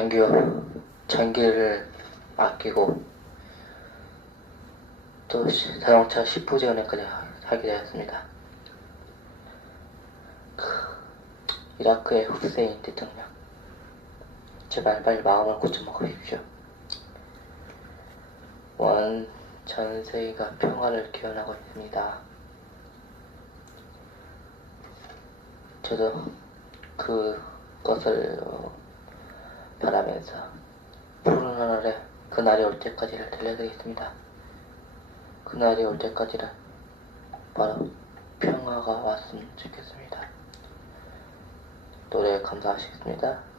장교 장기를 아끼고 또 시- 자동차 10부 제원에까지 하게 되었습니다. 크, 이라크의 후세인 대통령 제발 빨리 마음을 고쳐 먹으십시오. 원 전세계가 평화를 기원하고 있습니다. 저도 그것을 어, 바라면서 푸른 하늘에 그날이 올 때까지를 달려드리겠습니다. 그날이 올 때까지는 바로 평화가 왔으면 좋겠습니다. 노래 감사하시겠습니다.